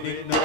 winning. No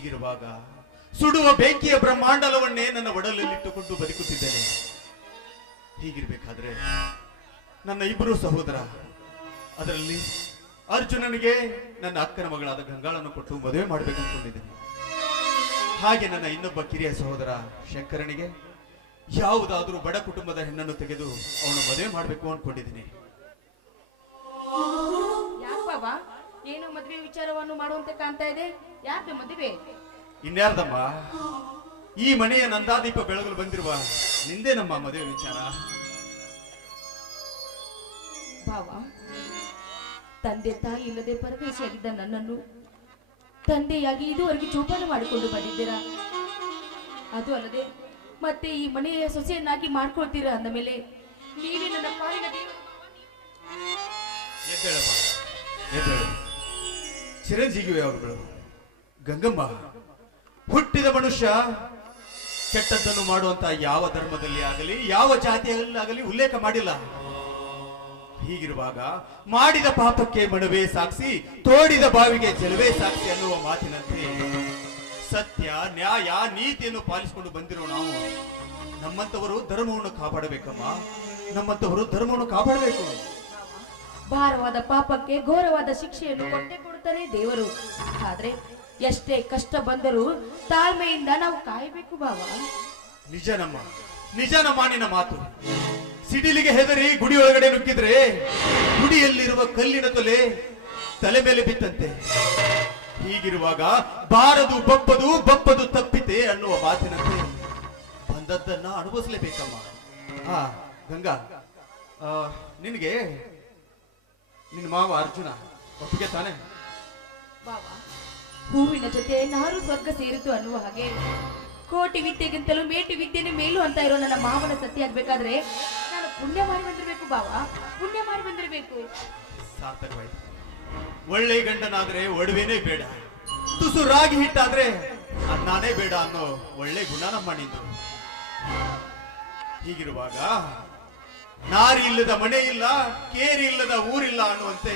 ಹೀಗಿರುವಾಗ ಸುಡುವ ಬೆಂಕಿಯ ಬ್ರಹ್ಮಾಂಡಲವನ್ನೇ ನನ್ನ ಒಡಲಲ್ಲಿಟ್ಟುಕೊಂಡು ಬದುಕುತ್ತಿದ್ದೇನೆ. ಹೀಗಿರ್ಬೇಕಾದ್ರೆ ನನ್ನ ಇಬ್ಬರು ಸಹೋದರ, ಅದರಲ್ಲಿ ಅರ್ಜುನನಿಗೆ ನನ್ನ ಅಕ್ಕನ ಮಗಳಾದ ಗಂಗಾಳನ್ನು ಕೊಟ್ಟು ಮದುವೆ ಮಾಡಬೇಕಂದ್ಕೊಂಡಿದ್ದೇನೆ ಹಾಗೆ ನನ್ನ ಇನ್ನೊಬ್ಬ ಕಿರಿಯ ಸಹೋದರ ಶಂಕರನಿಗೆ ಯಾವುದಾದರೂ ಬಡ ಕುಟುಂಬದ ಹೆಣ್ಣನ್ನು ತೆಗೆದು ಅವನು ಮದುವೆ ಮಾಡಬೇಕು ಅಂದ್ಕೊಂಡಿದ್ದೀನಿ. ವಿಚಾರವನ್ನು ಮಾಡುವಂತೆ ಕಾಣ್ತಾ ಇದೆ. ಯಾಕೆ ಮದುವೆ? ಇನ್ಯಾರ್ದಮ್ಮ? ಈ ಮನೆಯ ನಂದಾದೀಪ ಬೆಳಗಲು ಬಂದಿರುವ ನಿಂದೇ ನಮ್ಮ ಮದುವೆ ವಿಚಾರ. ಭಾವ ತಂದೆ ತಾಯಿ ಇಲ್ಲದೆ ಪರದೇಶಿಯಾಗಿದ್ದ ನನ್ನನ್ನು ತಂದೆಯಾಗಿ ಇದುವರೆಗೆ ಜೋಪಾನ ಮಾಡಿಕೊಂಡು ಬಂದಿದ್ದೀರಾ? ಅದು ಅಲ್ಲದೆ ಮತ್ತೆ ಈ ಮನೆಯ ಸೊಸೆಯನ್ನಾಗಿ ಮಾಡ್ಕೊಳ್ತೀರಾ ಅಂದ ಮೇಲೆ ನೀವೇ ನನ್ನ ಪಾಲಿನಲ್ಲಿ ಚಿರಂಜೀವಿ ಅವರುಗಳು ಗಂಗಮ್ಮ. ಹುಟ್ಟಿದ ಮನುಷ್ಯ ಕೆಟ್ಟದ್ದನ್ನು ಮಾಡುವಂತ ಯಾವ ಧರ್ಮದಲ್ಲಿ ಆಗಲಿ, ಯಾವ ಜಾತಿಯಲ್ಲಾಗಲಿ ಉಲ್ಲೇಖ ಮಾಡಿಲ್ಲ. ಹೀಗಿರುವಾಗ ಮಾಡಿದ ಪಾಪಕ್ಕೆ ಮಣವೇ ಸಾಕ್ಷಿ ತೋಡಿದ ಬಾವಿಗೆ ಜಲವೇ ಸಾಕ್ಷಿ ಅನ್ನುವ ಮಾತಿನಂತೆ ಸತ್ಯ, ನ್ಯಾಯ, ನೀತಿಯನ್ನು ಪಾಲಿಸಿಕೊಂಡು ಬಂದಿರೋ ನಾವು ನಮ್ಮಂತವರು ಧರ್ಮವನ್ನು ಕಾಪಾಡಬೇಕಮ್ಮ. ನಮ್ಮಂತವರು ಧರ್ಮವನ್ನು ಕಾಪಾಡಬೇಕು. ಭಾರವಾದ ಪಾಪಕ್ಕೆ ಘೋರವಾದ ಶಿಕ್ಷೆಯನ್ನು ಕೊಟ್ಟೆ ಕೊಡುತ್ತಾನೆ ದೇವರು. ಆದ್ರೆ ಎಷ್ಟೇ ಕಷ್ಟ ಬಂದರೂ ತಾಳ್ಮೆಯಿಂದ ನಾವು ಕಾಯಬೇಕು ಬಾವ. ನಿಜ ನಮ್ಮ ನಿಜ ನಮ್ಮ ನಿನ್ನ ಮಾತು. ಸಿಡಿಲಿಗೆ ಹೆದರಿ ಗುಡಿ ಒಳಗಡೆ ನುಗ್ಗಿದ್ರೆ ಗುಡಿಯಲ್ಲಿರುವ ಕಲ್ಲಿನ ತೊಲೆ ತಲೆ ಮೇಲೆ ಬಿತ್ತಂತೆ. ಹೀಗಿರುವಾಗ ಬಾರದು ಬಪ್ಪದು ಬಪ್ಪದು ತಪ್ಪಿತೆ ಅನ್ನುವ ಮಾತಿನಂತೆ ಬಂದದ್ದನ್ನ ಅನುಭವಿಸಲೇಬೇಕಮ್ಮ. ಆ, ಗಂಗಾ ನಿನಗೆ ನಿನ್ನ ಮಾವ ಅರ್ಜುನ ಒಪ್ಪಿಗೆ ತಾನೆ? ಬಾವ ಹೂವಿನ ಜೊತೆ ನಾರು ಸ್ವರ್ಗ ಸೇರಿತು ಅನ್ನುವ ಹಾಗೆ. ಕೋಟಿ ವಿದ್ಯೆಗಿಂತಲೂ ಮೇಟಿ ವಿದ್ಯೆನೇ ಮೇಲು ಅಂತ ಇರೋ ನನ್ನ ಮಾವನ ಸತ್ಯ ಆಗ್ಬೇಕಾದ್ರೆ ನಾನು ಪುಣ್ಯ ಮಾಡಿ ಬಂದಿರಬೇಕು ಬಾವ. ಪುಣ್ಯ ಮಾಡಿ ಬಂದಿರಬೇಕು. ಸಾರ್ಥಕವಾಯ್ತು. ಒಳ್ಳೆ ಗಂಡನಾದ್ರೆ ಒಡವೆನೇ ಬೇಡ. ತುಸು ರಾಗಿ ಹಿಟ್ಟಾದ್ರೆ ಅನ್ನಾನೇ ಬೇಡ ಅನ್ನೋ ಒಳ್ಳೆ ಗುಣ ನಮ್ಮ ನಿಂದು ಹೀಗಿರುವಾಗ ನಾರಿ ಇಲ್ಲದ ಮನೆ ಇಲ್ಲ ಕೇರಿ ಇಲ್ಲದ ಊರಿಲ್ಲ ಅನ್ನುವಂತೆ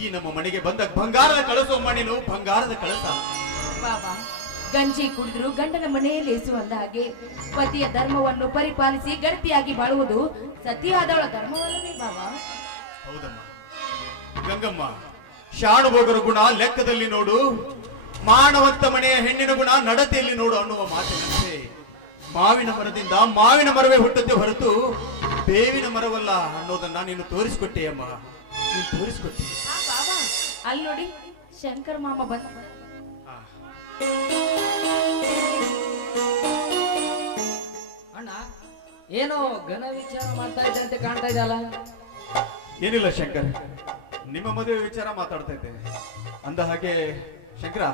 ಈ ನಮ್ಮ ಮನೆಗೆ ಬಂದ ಬಂಗಾರದ ಕಳಸೋ ಮಣಿನು ಬಂಗಾರದ ಕಳಸ. ಬಾಬಾ ಗಂಜಿ ಕುಡಿದ್ರು ಗಂಡನ ಮನೆಯಲ್ಲಿ ಅಂದ ಹಾಗೆ ಪತಿಯ ಧರ್ಮವನ್ನು ಪರಿಪಾಲಿಸಿ ಗರ್ತಿಯಾಗಿ ಬಾಳುವುದು ಸತಿಯಾದವಳ ಧರ್ಮವಲ್ಲವೇ ಬಾಬಾ? ಹೌದಮ್ಮ. ಗಂಗಮ್ಮ ಶಾಣುಭೋಗರ ಗುಣ ಲೆಕ್ಕದಲ್ಲಿ ನೋಡು. ಮಾನವಂತ ಮನೆಯ ಹೆಣ್ಣಿನ ಗುಣ ನಡತೆಯಲ್ಲಿ ನೋಡು ಅನ್ನುವ ಮಾತಿನಂತೆ. ಮಾವಿನ ಮರದಿಂದ ಮಾವಿನ ಮರವೇ ಹುಟ್ಟುತ್ತೆ ಹೊರತು ಬೇವಿನ ಮರವಲ್ಲ ಅನ್ನೋದನ್ನ ನೀನು ಕೊಟ್ಟೆ ನೀನು ತೋರಿಸ್ಕೊಟ್ಟೆ. ಅಲ್ಲಿ ನೋಡಿ ಶಂಕರ್ ಮಾಮ ಬಂದ ಆ, ಅಣ್ಣ ಏನೋ ಘನ ವಿಚಾರ ಮಾಡ್ತಾ ಇದ್ದಂತೆ ಕಾಣ್ತಾ ಇದೆಯಲ್ಲ? ಏನಿಲ್ಲ ಶಂಕರ್ ನಿಮ್ಮ ಮದುವೆ ವಿಚಾರ ಮಾತಾಡ್ತಾ ಇದ್ದೆ. ಅಂದ ಹಾಗೆ ಶಂಕರ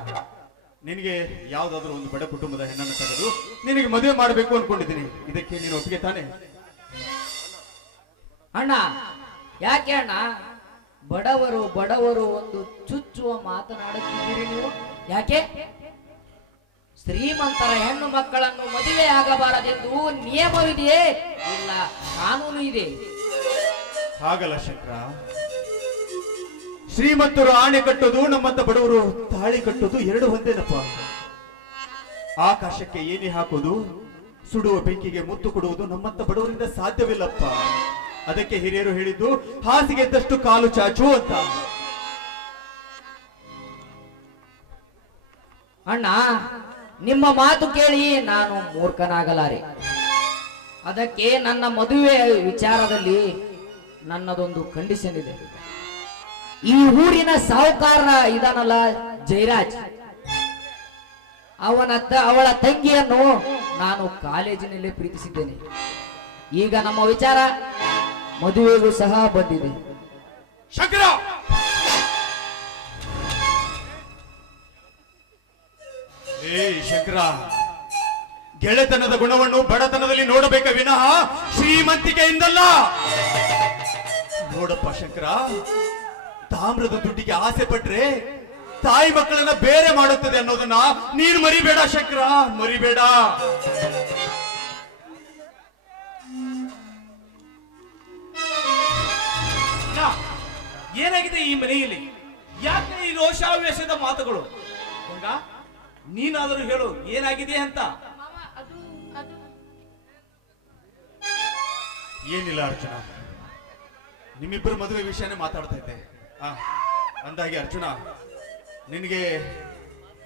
ನಿನಗೆ ಯಾವ್ದಾದ್ರು ಒಂದು ಬಡ ಕುಟುಂಬದ ಹೆಣ್ಣನ್ನು ತೆಗೆದು ನಿನಗೆ ಮದುವೆ ಮಾಡಬೇಕು ಅನ್ಕೊಂಡಿದ್ದೀನಿ. ಇದಕ್ಕೆ ನೀನು ಒಪ್ಪಿಗೆ ತಾನೆ? ಅಣ್ಣ ಯಾಕೆ ಅಣ್ಣ? ಬಡವರು ಬಡವರು ಒಂದು ಚುಚ್ಚುವ ಮಾತನಾಡುತ್ತಿದ್ದೀರಿ ನೀವು? ಯಾಕೆ? ಶ್ರೀಮಂತರ ಹೆಣ್ಣು ಮಕ್ಕಳನ್ನು ಮದುವೆ ಆಗಬಾರದೆಂದು ನಿಯಮವಿದೆಯೇ ಇಲ್ಲ, ಕಾನೂನು ಇದೆ. ಹಾಗಲ್ಲ ಶಂಕರ. ಶ್ರೀಮಂತರು ಆಣೆ ಕಟ್ಟೋದು, ನಮ್ಮಂತ ಬಡವರು ತಾಳಿ ಕಟ್ಟೋದು ಎರಡು ಒಂದೇನಪ್ಪ? ಆಕಾಶಕ್ಕೆ ಏನೇ ಹಾಕೋದು, ಸುಡುವ ಬೆಂಕಿಗೆ ಮುತ್ತು ಕೊಡುವುದು ನಮ್ಮಂತ ಬಡವರಿಂದ ಸಾಧ್ಯವಿಲ್ಲಪ್ಪ. ಅದಕ್ಕೆ ಹಿರಿಯರು ಹೇಳಿದ್ದು, ಹಾಸಿಗೆ ಇದ್ದಷ್ಟು ಕಾಲು ಚಾಚು ಅಂತ. ಅಣ್ಣ, ನಿಮ್ಮ ಮಾತು ಕೇಳಿ ನಾನು ಮೂರ್ಖನಾಗಲಾರೆ. ಅದಕ್ಕೆ ನನ್ನ ಮದುವೆ ವಿಚಾರದಲ್ಲಿ ನನ್ನದೊಂದು ಕಂಡೀಷನ್ ಇದೆ. ಈ ಊರಿನ ಸಾಹುಕಾರ ಇದಾನಲ್ಲ ಜಯರಾಜ್. ಅವನ ಅವಳ ತಂಗಿಯನ್ನು ನಾನು ಕಾಲೇಜಿನಲ್ಲಿ ಪ್ರೀತಿಸಿದ್ದೇನೆ. ಈಗ ನಮ್ಮ ವಿಚಾರ ಮದುವೆಗೂ ಸಹ ಬಂದಿದೆ. ಶಂಕರ! ಏ, ಶಂಕರ! ಗೆಳೆತನದ ಗುಣವನ್ನು ಬಡತನದಲ್ಲಿ ನೋಡಬೇಕ ವಿನಃ ಶ್ರೀಮಂತಿಕೆಯಿಂದಲ್ಲ. ನೋಡಪ್ಪ ಶಂಕರ, ತಾಮ್ರದ ದುಡ್ಡಿಗೆ ಆಸೆ ಪಟ್ರೆ ತಾಯಿ ಮಕ್ಕಳನ್ನ ಬೇರೆ ಮಾಡುತ್ತದೆ ಅನ್ನೋದನ್ನ ನೀನು ಮರಿಬೇಡ ಶಂಕರ, ಮರಿಬೇಡ. ಮಾತುಗಳು. ಗಂಗಾ ನೀನಾದರೂ ಹೇಳು ಏನಾಗಿದೆ ಅಂತ. ಏನಿಲ್ಲ ಅರ್ಜುನ. ನಿಮ್ಮಿಬ್ಬರು ಮದುವೆ ವಿಷಯನೇ ಮಾತಾಡ್ತಾ ಇದ್ದೆ. ಅಂದಾಗೆ ಅರ್ಜುನ ನಿನಗೆ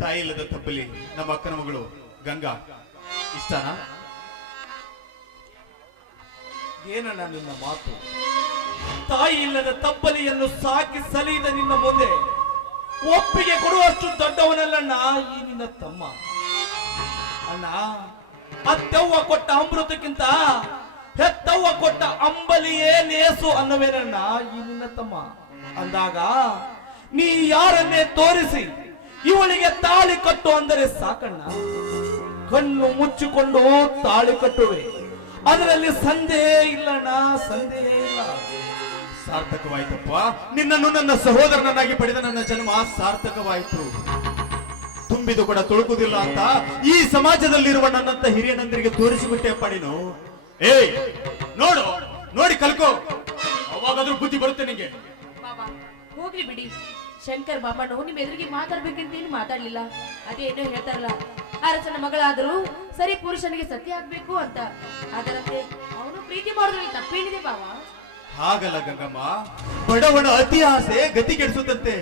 ತಾಯಿ ಇಲ್ಲದ ತಪ್ಪಲಿ ನಮ್ಮ ಅಕ್ಕನ ಮಗಳು ಗಂಗಾ ಇಷ್ಟನಾ? ಏನಣ್ಣ ನಿನ್ನ ಮಾತು? ತಾಯಿ ಇಲ್ಲದ ತಪ್ಪಲಿಯನ್ನು ಸಾಕಿ ಸಲಿದ ನಿನ್ನ ಮುಂದೆ. ಒಪ್ಪಿಗೆ ಕೊಡುವಷ್ಟು ದೊಡ್ಡವನಲ್ಲಣ್ಣ ಈ ನಿನ್ನ ತಮ್ಮ. ಅಣ್ಣ ಅತ್ತೆವ್ವ ಕೊಟ್ಟ ಅಮೃತಕ್ಕಿಂತ ಹೆತ್ತವ್ವ ಕೊಟ್ಟ ಅಂಬಲಿಯೇ ನೇಸು ಅನ್ನವೇನಣ್ಣ, ಈ ನಿನ್ನ ತಮ್ಮ. ಅಂದಾಗ, ನೀ ಯಾರನ್ನೇ ತೋರಿಸಿ ಇವಳಿಗೆ ತಾಳಿ ಕಟ್ಟು ಅಂದರೆ ಸಾಕಣ್ಣ. ಕಣ್ಣು ಮುಚ್ಚಿಕೊಂಡು ತಾಳಿ ಕಟ್ಟುವೆ. ಅದರಲ್ಲಿ ಸಂದೇಹ ಇಲ್ಲಣ್ಣ ಸಂದೇಹ ಇಲ್ಲ. ಸಾರ್ಥಕವಾಯ್ತಪ್ಪ. ನಿನ್ನನ್ನು ನನ್ನ ಸಹೋದರನನ್ನಾಗಿ ಪಡೆದ ನನ್ನ ಜನ್ಮ ಸಾರ್ಥಕವಾಯಿತು. ತುಂಬಿದು ಕೂಡ ತುಳುಕುದಿಲ್ಲ ಅಂತ ಈ ಸಮಾಜದಲ್ಲಿರುವ ನನ್ನಂತ ಹಿರಿಯನಂದರಿಗೆ ತೋರಿಸಿಬಿಟ್ಟೆ ನೀನು. ಏಯ್, ನೋಡು, ನೋಡಿ ಕಲ್ಕೋ. ಅವಾಗಾದ್ರೂ ಬುದ್ಧಿ ಬರುತ್ತೆ ನಿಂಗೆ. ಬಾಬಾ, ಹೋಗ್ಲಿ ಬಿಡಿ. ಶಂಕರ್ ಬಾಬಾನು ನಿಮ್ ಎದುರಿಗೆ ಮಾತಾಡ್ಬೇಕಂತ ಏನು ಮಾತಾಡ್ಲಿಲ್ಲ ಅದೇನೋ ಹೇಳ್ತಾರಲ್ಲ, ಅರಸನ ಮಗಳಾದರೂ ಸರಿ ಪುರುಷನಿಗೆ ಸತ್ಯ ಆಗ್ಬೇಕು ಅಂತ. ಅದರಂತೆ ಅವನು ಪ್ರೀತಿ ಮಾಡೋದ್ರಲ್ಲಿ ತಪ್ಪೇನಿದೆ ಬಾಬಾ. ಹಾಗಲ್ಲ ಗಂಗಮ್ಮ ಬಡವನ ಅತಿ ಆಸೆ ಗತಿ ಕೆಡಿಸುತ್ತಂತೆ.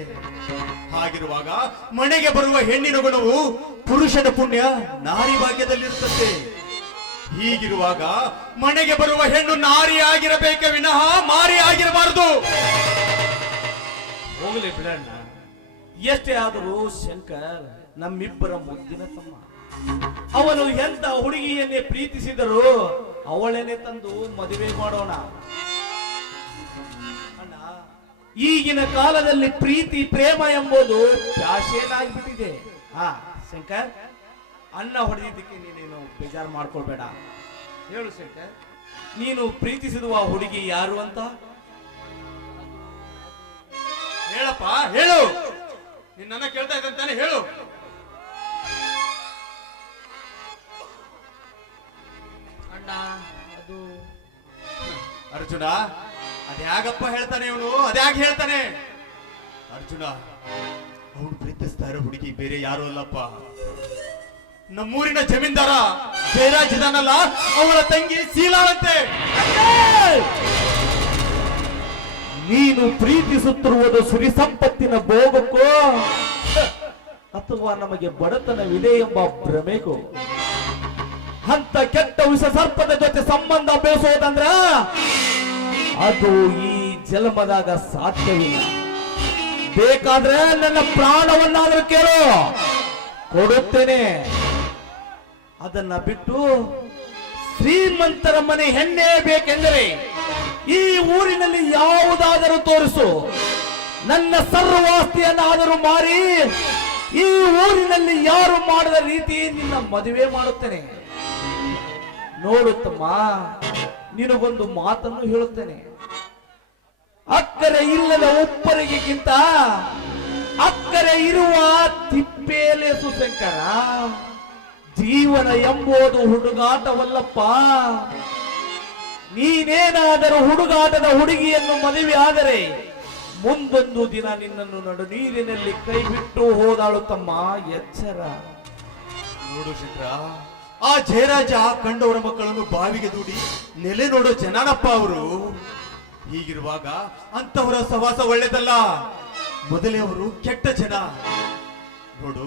ಹಾಗಿರುವಾಗ ಮನೆಗೆ ಬರುವ ಹೆಣ್ಣಿನ ಗುಣವು ಪುರುಷನ ಪುಣ್ಯ, ನಾರಿ ಭಾಗ್ಯದಲ್ಲಿರುತ್ತಂತೆ. ಹೀಗಿರುವಾಗ ಮನೆಗೆ ಬರುವ ಹೆಣ್ಣು ನಾರಿ ಆಗಿರಬೇಕ ವಿನಃ ಮಾರಿ ಆಗಿರಬಾರದು. ಹೋಗಲಿ ಬಿಡಣ್ಣ. ಎಷ್ಟೇ ಆದರೂ ಶಂಕರ್ ನಮ್ಮಿಬ್ಬರ ಮುದ್ದಿನ ತಮ್ಮ. ಅವನು ಎಂತ ಹುಡುಗಿಯನ್ನೇ ಪ್ರೀತಿಸಿದರೂ ಅವಳನ್ನೇ ತಂದು ಮದುವೆ ಮಾಡೋಣ. ಈಗಿನ ಕಾಲದಲ್ಲಿ ಪ್ರೀತಿ ಪ್ರೇಮ ಎಂಬುದು ಫ್ಯಾಷನ್ ಆಗಿಬಿಟ್ಟಿದೆ ಹಾ ಶಂಕರ್ ಅನ್ನ ಹೊಡೆದಿದ್ದಕ್ಕೆ ನೀನೇನು ಬೇಜಾರು ಮಾಡ್ಕೊಳ್ಬೇಡ. ಹೇಳು ಶಂಕರ್ ನೀನು ಪ್ರೀತಿಸಿರುವ ಹುಡುಗಿ ಯಾರು ಅಂತ? ಹೇಳಪ್ಪ ಹೇಳು! ನಿನ್ನ ಕೇಳ್ತಾ ಇದ್ದಂತಾನೆ ಹೇಳು. ಅಣ್ಣ ಅದು ಅರ್ಜುನ ಅದ್ಯಾಗಪ್ಪ ಹೇಳ್ತಾನೆ ಇವನು ಅದ್ಯಾಗ ಹೇಳ್ತಾನೆ. ಅರ್ಜುನ, ಅವನು ಪ್ರೀತಿಸ್ತಾ ಇರೋ ಹುಡುಗಿ ಬೇರೆ ಯಾರು ಅಲ್ಲಪ್ಪ. ನಮ್ಮೂರಿನ ಜಮೀನ್ದಾರ ಜಯರಾಜ್ ಇದಾನಲ್ಲ, ಅವಳ ತಂಗಿ ಸೀಲಾಳಂತೆ ನೀನು ಪ್ರೀತಿಸುತ್ತಿರುವುದು ಸುರಿ ಸಂಪತ್ತಿನ ಭೋಗಕ್ಕೋ? ಅಥವಾ ನಮಗೆ ಬಡತನವಿದೆ ಎಂಬ ಭ್ರಮೆಗೂ ಅಂತ ಕೆಟ್ಟ ವಿಷ ಸರ್ಪದ ಜೊತೆ ಸಂಬಂಧ ಬೆಳೆಸೋದಂದ್ರ ಅದು ಈ ಜನ್ಮದಾಗ ಸಾಧ್ಯವಿಲ್ಲ. ಬೇಕಾದ್ರೆ ನನ್ನ ಪ್ರಾಣವನ್ನಾದ್ರೂ ಕೇಳು. ಕೊಡುತ್ತೇನೆ. ಅದನ್ನ ಬಿಟ್ಟು ಶ್ರೀಮಂತರ ಮನೆ ಹೆಣ್ಣೆ ಬೇಕೆಂದರೆ ಈ ಊರಿನಲ್ಲಿ ಯಾವುದಾದರೂ ತೋರಿಸು. ನನ್ನ ಸರ್ವಾಸ್ತಿಯನ್ನಾದರೂ ಮಾರಿ ಈ ಊರಿನಲ್ಲಿ ಯಾರು ಮಾಡದ ರೀತಿ ನಿನ್ನ ಮದುವೆ ಮಾಡುತ್ತೇನೆ. ನೋಡುತ್ತಮ್ಮ ನಿನಗೊಂದು ಮಾತನ್ನು ಹೇಳುತ್ತೇನೆ. ಅಕ್ಕರೆ ಇಲ್ಲದ ಒಪ್ಪರಿಗೆಗಿಂತ ಅಕ್ಕರೆ ಇರುವ ತಿಪ್ಪೇಲೆ ಸುಶಂಕರ, ಜೀವನ ಎಂಬುದು ಹುಡುಗಾಟವಲ್ಲಪ್ಪ. ನೀನೇನಾದರೂ ಹುಡುಗಾಟದ ಹುಡುಗಿಯನ್ನು ಮದುವೆ ಆದರೆ ಮುಂದೊಂದು ದಿನ ನಿನ್ನನ್ನು ನಡು ನೀರಿನಲ್ಲಿ ಕೈ ಬಿಟ್ಟು ಹೋದಾಳು ತಮ್ಮ ಎಚ್ಚರ. ನೋಡು ಶಂಕರ ಆ ಜಯರಾಜ ಕಂಡವರ ಮಕ್ಕಳನ್ನು ಬಾವಿಗೆ ದೂಡಿ ನೆಲೆ ನೋಡೋ ಜನನಪ್ಪ ಅವರು. ಹೀಗಿರುವಾಗ ಅಂತವರ ಸವಾಸ ಒಳ್ಳೇದಲ್ಲ. ಮೊದಲೇ ಅವರು ಕೆಟ್ಟ ಜನ. ನೋಡು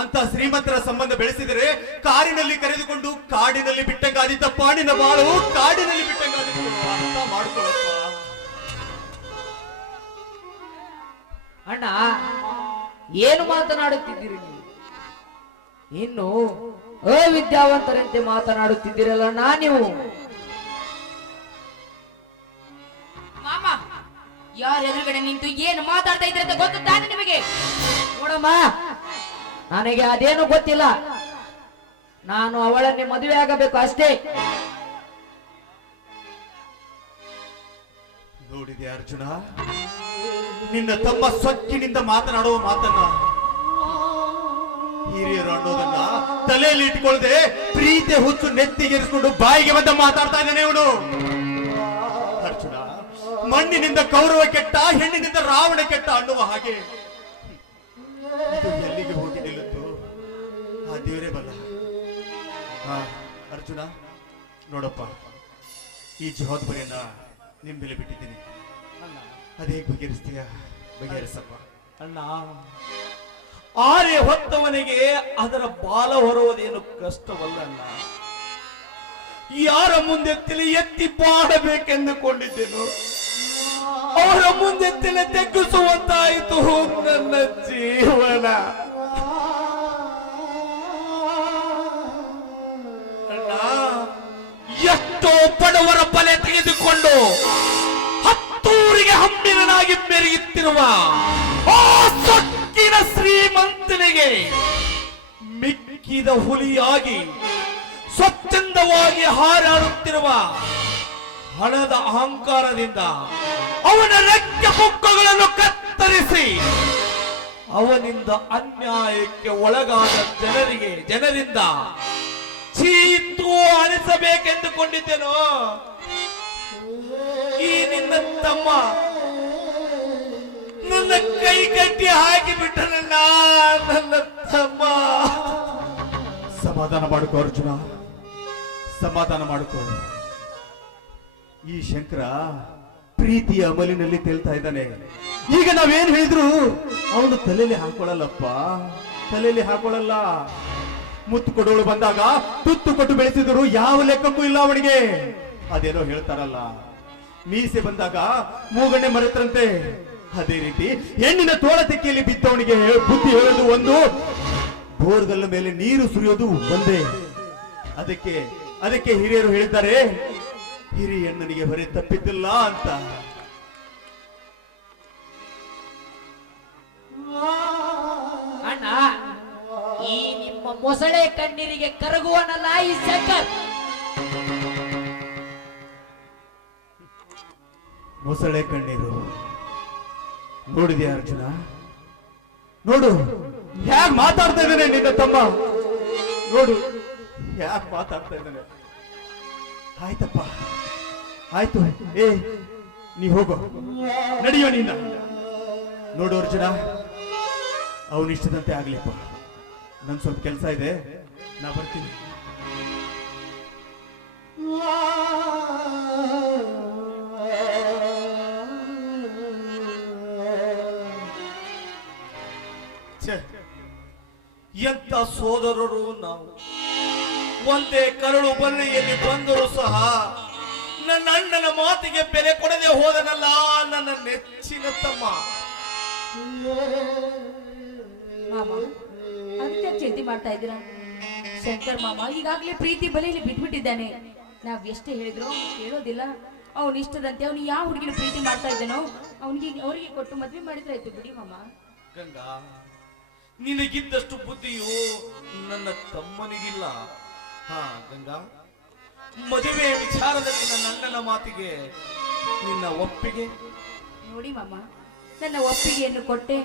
ಅಂತ ಶ್ರೀಮಂತರ ಸಂಬಂಧ ಬೆಳೆಸಿದರೆ ಕಾರಿನಲ್ಲಿ ಕರೆದುಕೊಂಡು ಕಾಡಿನಲ್ಲಿ ಬಿಟ್ಟಂಗಾದಿದ್ದ ಪಾಣಿನ ಬಾಳು ಕಾಡಿನಲ್ಲಿ ಬಿಟ್ಟಂಗಾದಿತ್ತು ಅಂತ ಅಣ್ಣ, ಏನು ಮಾತನಾಡುತ್ತಿದ್ದೀರಿ ನೀವು? ಇನ್ನು ಅವಿದ್ಯಾವಂತರಂತೆ ಮಾತನಾಡುತ್ತಿದ್ದೀರಲ್ಲ ನಾ ನೀವು ಮಾಮ ಯಾರ ಎದುರುಗಡೆ ನಿಂತು ಏನು ಮಾತಾಡ್ತಾ ಇದ್ರೆ ಅಂತ ಗೊತ್ತು ತಾನೆ ನಿಮಗೆ? ನೋಡಮ್ಮ ನನಗೆ ಅದೇನು ಗೊತ್ತಿಲ್ಲ. ನಾನು ಅವಳನ್ನೇ ಮದುವೆ ಆಗಬೇಕು ಅಷ್ಟೇ. ನೋಡಿದೆ ಅರ್ಜುನ ನಿನ್ನ ತಮ್ಮ ಸೊಕ್ಕಿನಿಂದ ಮಾತನಾಡುವ ಮಾತನ್ನ ಹಿರಿಯರು ಅನ್ನೋದನ್ನ ತಲೆಯಲ್ಲಿ ಇಟ್ಕೊಳ್ಳದೆ ಪ್ರೀತಿ ಹುಚ್ಚು ನೆತ್ತಿಗೆರಿಸಿಕೊಂಡು ಬಾಯಿಗೆ ಬಂದ ಮಾತಾಡ್ತಾ ಇದ್ದಾನೆ ಇವನು. ಅರ್ಜುನ, ಮಣ್ಣಿನಿಂದ ಕೌರವ ಕೆಟ್ಟ, ಹೆಣ್ಣಿನಿಂದ ರಾವಣ ಕೆಟ್ಟ ಅನ್ನುವ ಹಾಗೆ. ಇದು ಎಲ್ಲಿಗೆ ಹೋಗಿ ನಿಲ್ಲುತ್ತು? ಆ ದೇವರೇ ಬಲ್ಲ. ಹಾ ಅರ್ಜುನ, ನೋಡಪ್ಪ, ಈ ಜವಾಬ್ದಾರಿಯನ್ನ ನಿಮ್ ಬಿಟ್ಟಿದ್ದೀನಿ. ಅದೇ ಬಗೆಹರಿಸ್ತೀಯ? ಬಗೆಹರಿಸಪ್ಪ. ಅಣ್ಣ ಆರೆ ಹೊತ್ತವನಿಗೆ ಅದರ ಬಾಲ ಹೊರುವುದೇನು ಕಷ್ಟವಲ್ಲಣ್ಣ. ಯಾರ ಮುಂದೆ ತಲೆ ಎತ್ತಿ ಬಾಡಬೇಕೆಂದುಕೊಂಡಿದ್ದೆನು, ಅವರ ಮುಂದೆ ತಲೆ ತೆಗ್ಗಿಸುವಂತಾಯಿತು ನನ್ನ ಜೀವನ. ಎಷ್ಟೋ ಬಡವರ ಬಲೆ ತೆಗೆದುಕೊಂಡು ಹತ್ತೂರಿಗೆ ಹಮ್ಮಿರನಾಗಿ ಮೆರೆಯುತ್ತಿರುವ ಆ ಸೊಕ್ಕಿನ ಶ್ರೀಮಂತನಿಗೆ ಮಿಕ್ಕಿದ ಹುಲಿಯಾಗಿ ಸ್ವಚ್ಛಂದವಾಗಿ ಹಾರಾಡುತ್ತಿರುವ ಹಣದ ಅಹಂಕಾರದಿಂದ ಅವನ ರೆಕ್ಕೆ ಪುಕ್ಕಗಳನ್ನು ಕತ್ತರಿಸಿ ಅವನಿಂದ ಅನ್ಯಾಯಕ್ಕೆ ಒಳಗಾದ ಜನರಿಗೆ, ಜನರಿಂದ ಚೀತು ಅನಿಸಬೇಕೆಂದುಕೊಂಡಿದ್ದೇನೋ ಈ ನಿನ್ನ ತಮ್ಮ ನನ್ನ ಕೈ ಕಟ್ಟಿ ಹಾಕಿ ಬಿಟ್ಟನಲ್ಲ, ನನ್ನ ತಮ್ಮ. ಸಮಾಧಾನ ಮಾಡ್ಕೋ ಅರ್ಜುನ. ಸಮಾಧಾನ ಮಾಡ್ಕೋ. ಈ ಶಂಕರ ಪ್ರೀತಿಯ ಅಮಲಿನಲ್ಲಿ ತೇಲ್ತಾ ಇದ್ದಾನೆ. ಈಗ ನಾವೇನ್ ಹೇಳಿದ್ರು? ಅವನು ತಲೆಯಲ್ಲಿ ಹಾಕೊಳ್ಳಲ್ಲಪ್ಪ ತಲೆಯಲ್ಲಿ ಹಾಕೊಳ್ಳಲ್ಲ ಮುತ್ತು ಕೊಡೋಳು ಬಂದಾಗ ತುತ್ತು ಕೊಟ್ಟು ಬೆಳೆಸಿದ್ರು ಯಾವ ಲೆಕ್ಕಕ್ಕೂ ಇಲ್ಲ ಅವನಿಗೆ. ಅದೇನೋ ಹೇಳ್ತಾರಲ್ಲ, ಮೀಸೆ ಬಂದಾಗ ಮೂಗಣ್ಣೆ ಮರೆತರಂತೆ. ಅದೇ ರೀತಿ ಹೆಣ್ಣಿನ ತೋಳ ತೆಕ್ಕಿಯಲ್ಲಿ ಬಿದ್ದವನಿಗೆ ಬುದ್ಧಿ ಹೇಳೋದು ಒಂದು. ಬೋರ್ಗಲ್ಲ ಮೇಲೆ ನೀರು ಸುರಿಯೋದು ಒಂದೇ. ಅದಕ್ಕೆ ಅದಕ್ಕೆ ಹಿರಿಯರು ಹೇಳಿದ್ದಾರೆ ಹಿರಿಯಣ್ಣನಿಗೆ ಹೊರೆ ತಪ್ಪಿದ್ದಿಲ್ಲ ಅಂತ. ಅಣ್ಣ ಈ ನಿಮ್ಮ ಮೊಸಳೆ ಕಣ್ಣೀರಿಗೆ ಕರಗುವನಲ್ಲ ಈ ಶಂಕರ್? ಮೊಸಳೆ ಕಣ್ಣೀರು. ನೋಡಿದ್ಯಾ ಅರ್ಜುನ? ನೋಡು ಯಾಕೆ ಮಾತಾಡ್ತಾ ಇದ್ದಾನೆ ನಿನ್ನ ತಮ್ಮ? ನೋಡು ಯಾಕೆ ಮಾತಾಡ್ತಾ ಇದ್ದಾನೆ? ಆಯ್ತಪ್ಪ, ಆಯ್ತು. ಏ, ನೀ ಹೋಗೋ. ನಡೆಯೋ ನಿನ್ನ ನೋಡು ಅರ್ಜುನ, ಅವನು ಇಷ್ಟದಂತೆ ಆಗ್ಲಿಪ್ಪ. ನನ್ ಸ್ವಲ್ಪ ಕೆಲಸ ಇದೆ. ನಾ ಬರ್ತೀನಿ. ಛೆ, ಎಂತ ಸೋದರರು ನಾವು. ಒಂದೇ ಕರಳು ಬಳ್ಳಿಯಲ್ಲಿ ಬಂದರೂ ಸಹ ನನ್ನ ಅಣ್ಣನ ಮಾತಿಗೆ ಬೆಲೆ ಕೊಡದೆ ಹೋದನಲ್ಲ ನನ್ನ ನೆಚ್ಚಿನ ತಮ್ಮ ಮಾಮ ಅದಕ್ಕೆ ಚಿಂತೆ ಮಾಡ್ತಾ ಇದ್ದೀರಾ? ಶಂಕರ್ ಮಾಮ ಈಗಾಗಲೇ ಪ್ರೀತಿ ಬಲೆಯಲ್ಲಿ ಬಿಟ್ಬಿಟ್ಟಿದ್ದಾನೆ ನಾವ್ ಎಷ್ಟು ಹೇಳಿದ್ರು ಅವ್ನು ಕೇಳೋದಿಲ್ಲ. ಅವ್ನ ಇಷ್ಟದಂತೆ ಅವ್ನು ಯಾವ ಹುಡುಗಿನ ಪ್ರೀತಿ ಮಾಡ್ತಾ ಇದ್ದಾನೋ ಅವನಿಗೆ ಅವರಿಗೆ ಕೊಟ್ಟು ಮದ್ವೆ ಮಾಡಿದ್ರೆ ಆಯ್ತು ಬಿಡಿ ಮಾಮ. ಗಂಗಾ. ನಿನಗಿದ್ದಷ್ಟು ಬುದ್ಧಿಯು ನನ್ನ ತಮ್ಮನಿಗಿಲ್ಲ. ಹಾ ಗಂಗಾ ಮದುವೆ ವಿಚಾರದಲ್ಲಿ ನನ್ನ ಅಣ್ಣನ ಮಾತಿಗೆ ನಿನ್ನ ಒಪ್ಪಿಗೆ? ನೋಡಿ ಮಾಮ ನನ್ನ ಒಪ್ಪಿಗೆಯನ್ನು ಕೊಟ್ಟೆ.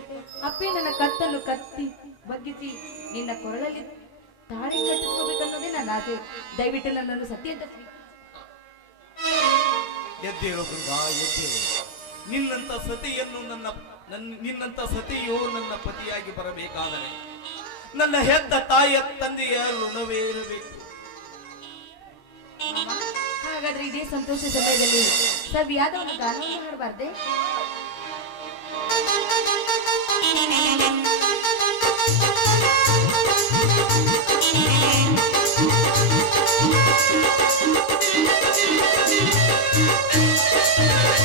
ಅಪ್ಪಿ ನನ್ನ ಕತ್ತನ್ನು ಕತ್ತಿ ಬಗ್ಗಿಸಿ ನಿನ್ನ ಕೊರಳಲ್ಲಿ ತಾಳಿ ಕಟ್ಟಿಸ್ಕೋಬೇಕನ್ನೋದೇ ನನ್ನ ಆಸೆ. ದಯವಿಟ್ಟು ನನ್ನನ್ನು ಸತ್ಯ ಅಂತ. ಎದ್ದೇಳು ಗಂಗಾ ಎದ್ದೇಳು. ನಿನ್ನಂತ ಸತಿಯನ್ನು ನನ್ನ ನನ್ನ ನಿನ್ನಂತ ಸತಿಯು ನನ್ನ ಪತಿಯಾಗಿ ಬರಬೇಕಾದರೆ ನನ್ನ ಹೆತ್ತ ತಾಯಿಯ ತಂದೆಯ ಋಣವೇ ಇರಬೇಕು. ಹಾಗಾದ್ರೆ ಇದೇ ಸಂತೋಷ ಸಮಯದಲ್ಲಿ ಸವಿಯಾದ ಒಂದು ಗಾನವನ್ನು ಹಾಡಬಾರ್ದೆ?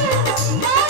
Yeah.